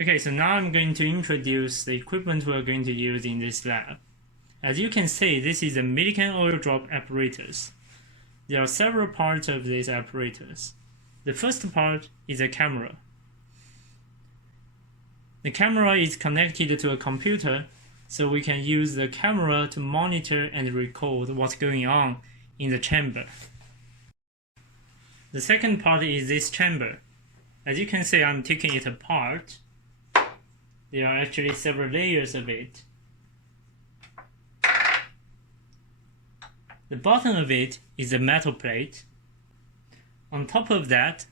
Okay, so now I'm going to introduce the equipment we're going to use in this lab. As you can see, this is a millikan oil drop apparatus. There are several parts of this apparatus. The first part is a camera. The camera is connected to a computer, so we can use the camera to monitor and record what's going on in the chamber. The second part is this chamber. As you can see, I'm taking it apart. There are actually several layers of it. The bottom of it is a metal plate. On top of that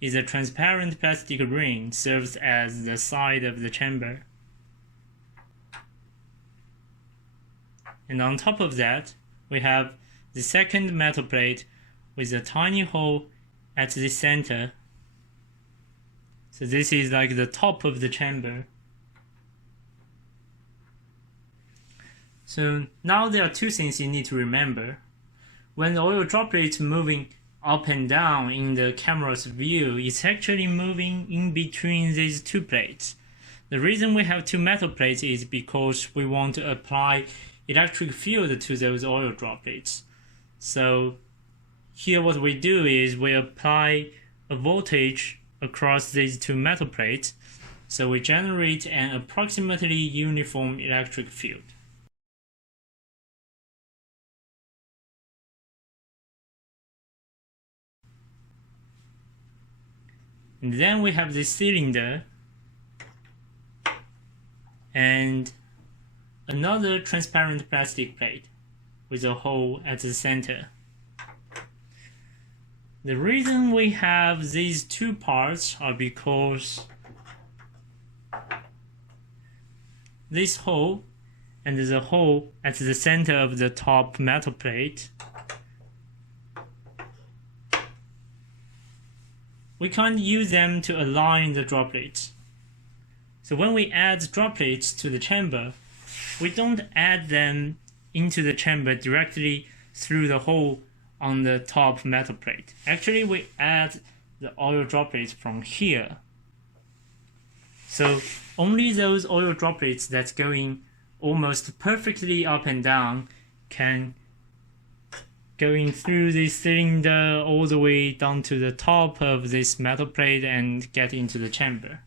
is a transparent plastic ring, serves as the side of the chamber. And on top of that, we have the second metal plate with a tiny hole at the center. So this is like the top of the chamber. So now there are two things you need to remember. When the oil droplet is moving up and down in the camera's view, it's actually moving in between these two plates. The reason we have two metal plates is because we want to apply electric field to those oil droplets. So here what we do is we apply a voltage across these two metal plates, so we generate an approximately uniform electric field. And then we have this cylinder and another transparent plastic plate with a hole at the center. The reason we have these two parts are because this hole and the hole at the center of the top metal plate, we can't use them to align the droplets. So when we add droplets to the chamber, we don't add them into the chamber directly through the hole on the top metal plate. Actually, we add the oil droplets from here. So only those oil droplets that's going almost perfectly up and down can going through this cylinder all the way down to the top of this metal plate and get into the chamber.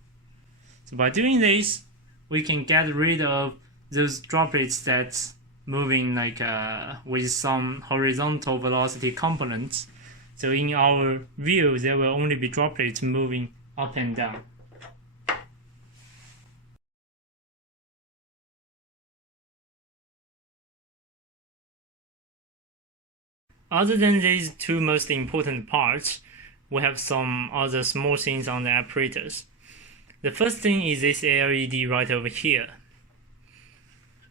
So by doing this, we can get rid of those droplets that's moving like with some horizontal velocity components. So in our view, there will only be droplets moving up and down. Other than these two most important parts, we have some other small things on the apparatus. The first thing is this LED right over here.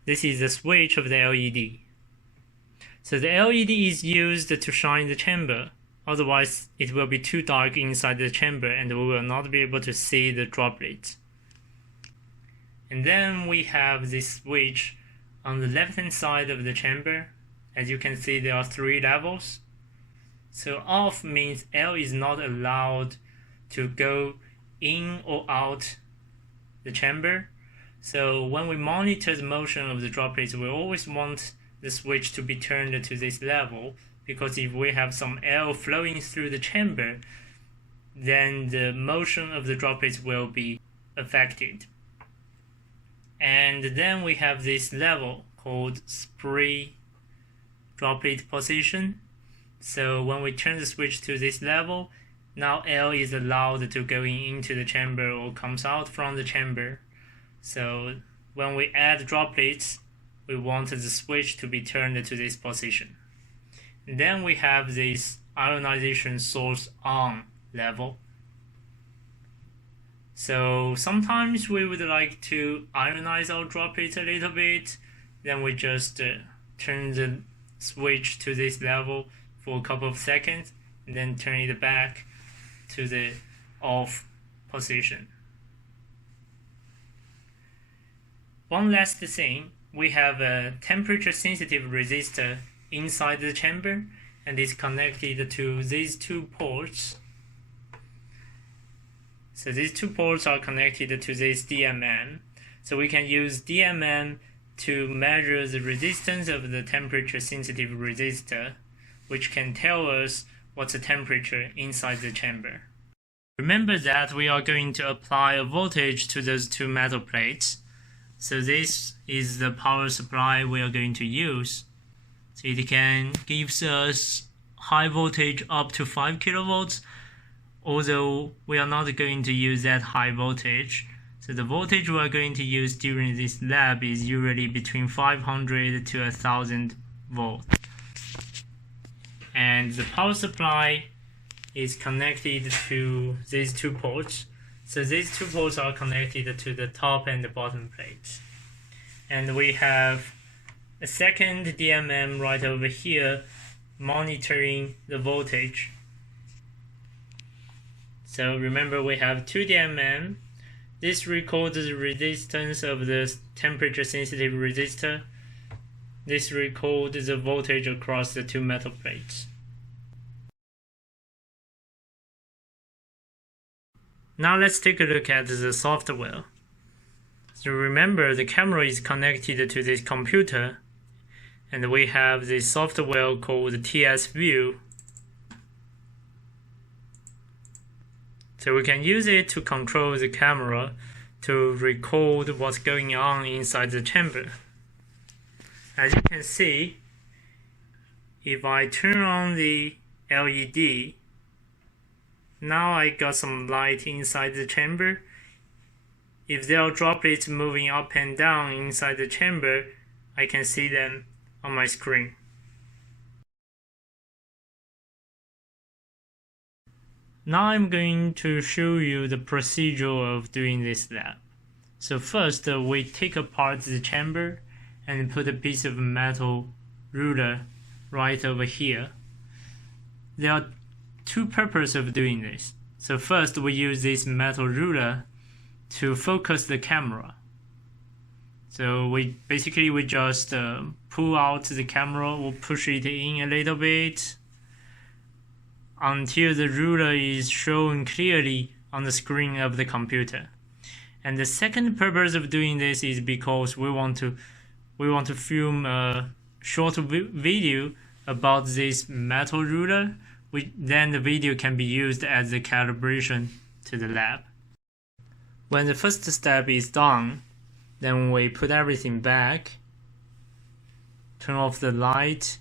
This is the switch of the LED. So the LED is used to shine the chamber, otherwise it will be too dark inside the chamber and we will not be able to see the droplets. And then we have this switch on the left hand side of the chamber. As you can see, there are three levels. So off means air is not allowed to go in or out the chamber. So when we monitor the motion of the droplets, we always want the switch to be turned to this level, because if we have some air flowing through the chamber, then the motion of the droplets will be affected. And then we have this level called spray droplet position. So when we turn the switch to this level, now air is allowed to go into the chamber or comes out from the chamber. So when we add droplets, we want the switch to be turned to this position. And then we have this ionization source on level. So sometimes we would like to ionize our droplets a little bit, then we just turn the switch to this level for a couple of seconds and then turn it back to the off position. One last thing, we have a temperature sensitive resistor inside the chamber and is connected to these two ports. So these two ports are connected to this DMM. So we can use DMM to measure the resistance of the temperature sensitive resistor, which can tell us what's the temperature inside the chamber. Remember that we are going to apply a voltage to those two metal plates. So this is the power supply we are going to use. So it can give us high voltage up to 5 kilovolts, although we are not going to use that high voltage. So the voltage we are going to use during this lab is usually between 500 to 1000 volts. And the power supply is connected to these two ports. So these two ports are connected to the top and the bottom plates. And we have a second DMM right over here monitoring the voltage. So remember, we have two DMM. This records the resistance of the temperature sensitive resistor. This records the voltage across the two metal plates. Now let's take a look at the software. So remember, the camera is connected to this computer, and we have this software called TS View. So we can use it to control the camera to record what's going on inside the chamber. As you can see, if I turn on the LED, now I got some light inside the chamber. If there are droplets moving up and down inside the chamber, I can see them on my screen. Now I'm going to show you the procedure of doing this lab. So first, we take apart the chamber and put a piece of metal ruler right over here. There are two purposes of doing this. So first, we use this metal ruler to focus the camera. So we just pull out the camera or push it in a little bit until the ruler is shown clearly on the screen of the computer. And the second purpose of doing this is because we want to film a short video about this metal ruler. Then the video can be used as a calibration to the lab. When the first step is done, then we put everything back, turn off the light.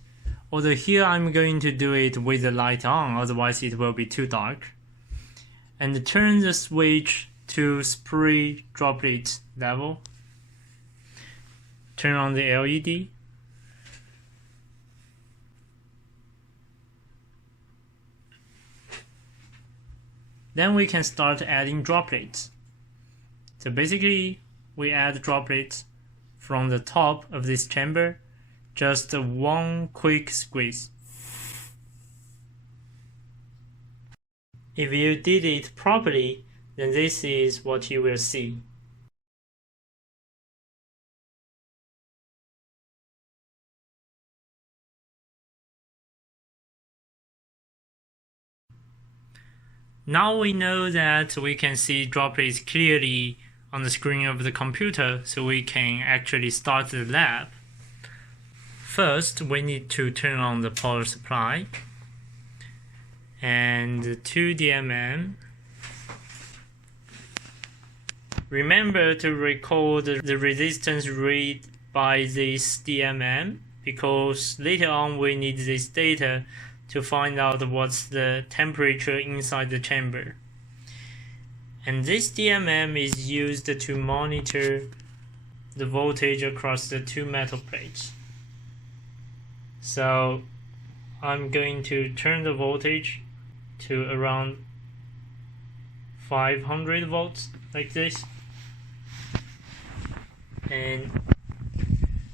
Although here I'm going to do it with the light on, otherwise it will be too dark. And turn the switch to spray droplet level. Turn on the LED. Then we can start adding droplets. So basically, we add droplets from the top of this chamber, just one quick squeeze. If you did it properly, then this is what you will see. Now we know that we can see droplets clearly on the screen of the computer, so we can actually start the lab. First, we need to turn on the power supply and 2 DMM. Remember to record the resistance read by this DMM, because later on we need this data to find out what's the temperature inside the chamber. And this DMM is used to monitor the voltage across the two metal plates. So I'm going to turn the voltage to around 500 volts like this. And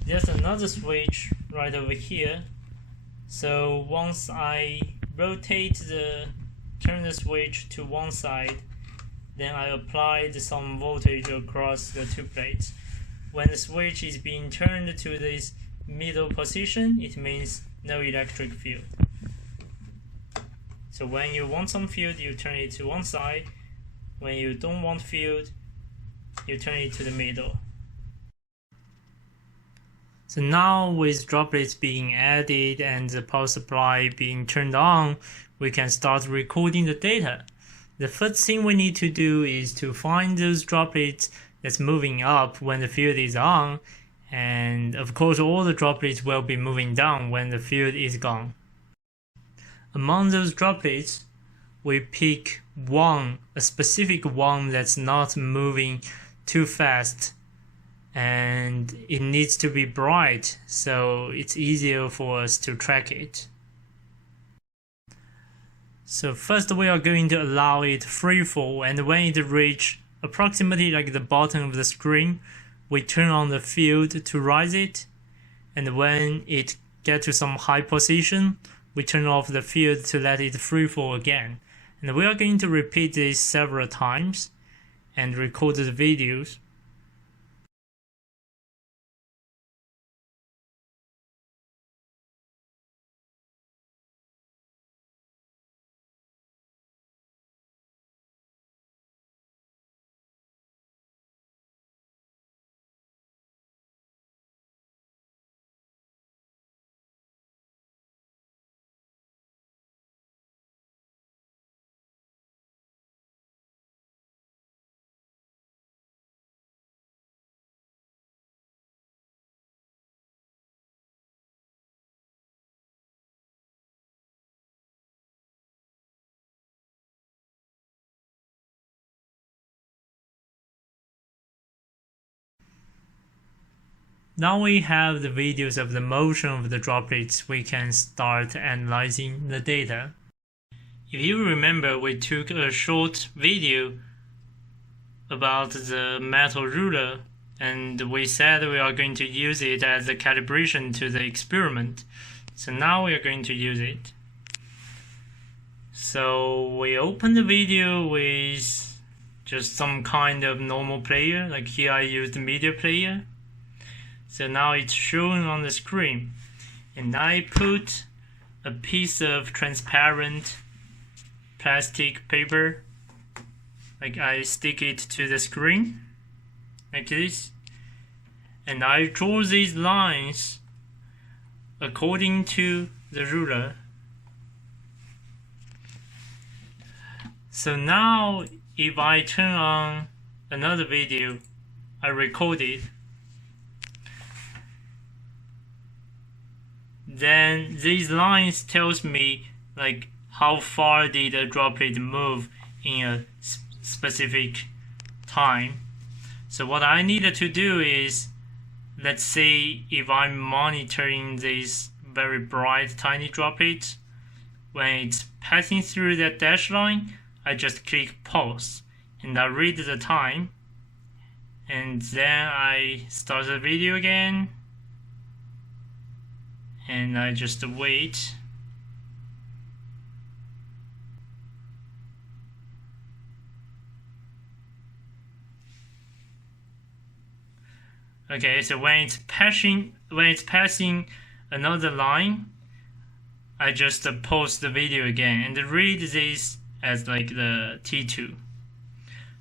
there's another switch right over here. So once I turn the switch to one side, then I applied some voltage across the two plates. When the switch is being turned to this middle position, it means no electric field. So when you want some field, you turn it to one side. When you don't want field, you turn it to the middle. So now with droplets being added and the power supply being turned on, we can start recording the data. The first thing we need to do is to find those droplets that's moving up when the field is on, and of course all the droplets will be moving down when the field is gone. Among those droplets, we pick one, a specific one that's not moving too fast, and it needs to be bright so it's easier for us to track it. So first we are going to allow it free fall, and when it reaches approximately like the bottom of the screen, we turn on the field to rise it, and when it gets to some high position, we turn off the field to let it free fall again. And we are going to repeat this several times and record the videos. Now we have the videos of the motion of the droplets, we can start analyzing the data. If you remember, we took a short video about the metal ruler, and we said we are going to use it as a calibration to the experiment. So now we are going to use it. So we open the video with just some kind of normal player, like here I used media player. So now it's showing on the screen, and I put a piece of transparent plastic paper, like I stick it to the screen like this, and I draw these lines according to the ruler. So now if I turn on another video I recorded, then these lines tells me like how far did a droplet move in a specific time. So what I needed to do is, let's say if I'm monitoring this very bright tiny droplet, when it's passing through that dash line, I just click pause and I read the time, and then I start the video again and I just wait. Okay, so when it's passing another line, I just pause the video again and read this as like the T2.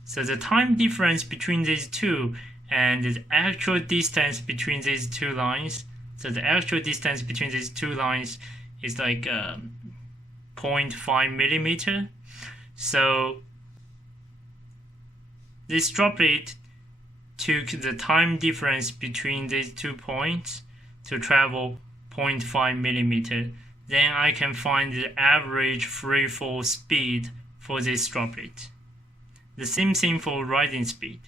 So the time difference between these two and the actual distance between these two lines, so the actual distance between these two lines is like 0.5 millimeter. So this droplet took the time difference between these 2 points to travel 0.5 millimeter. Then I can find the average free fall speed for this droplet. The same thing for rising speed.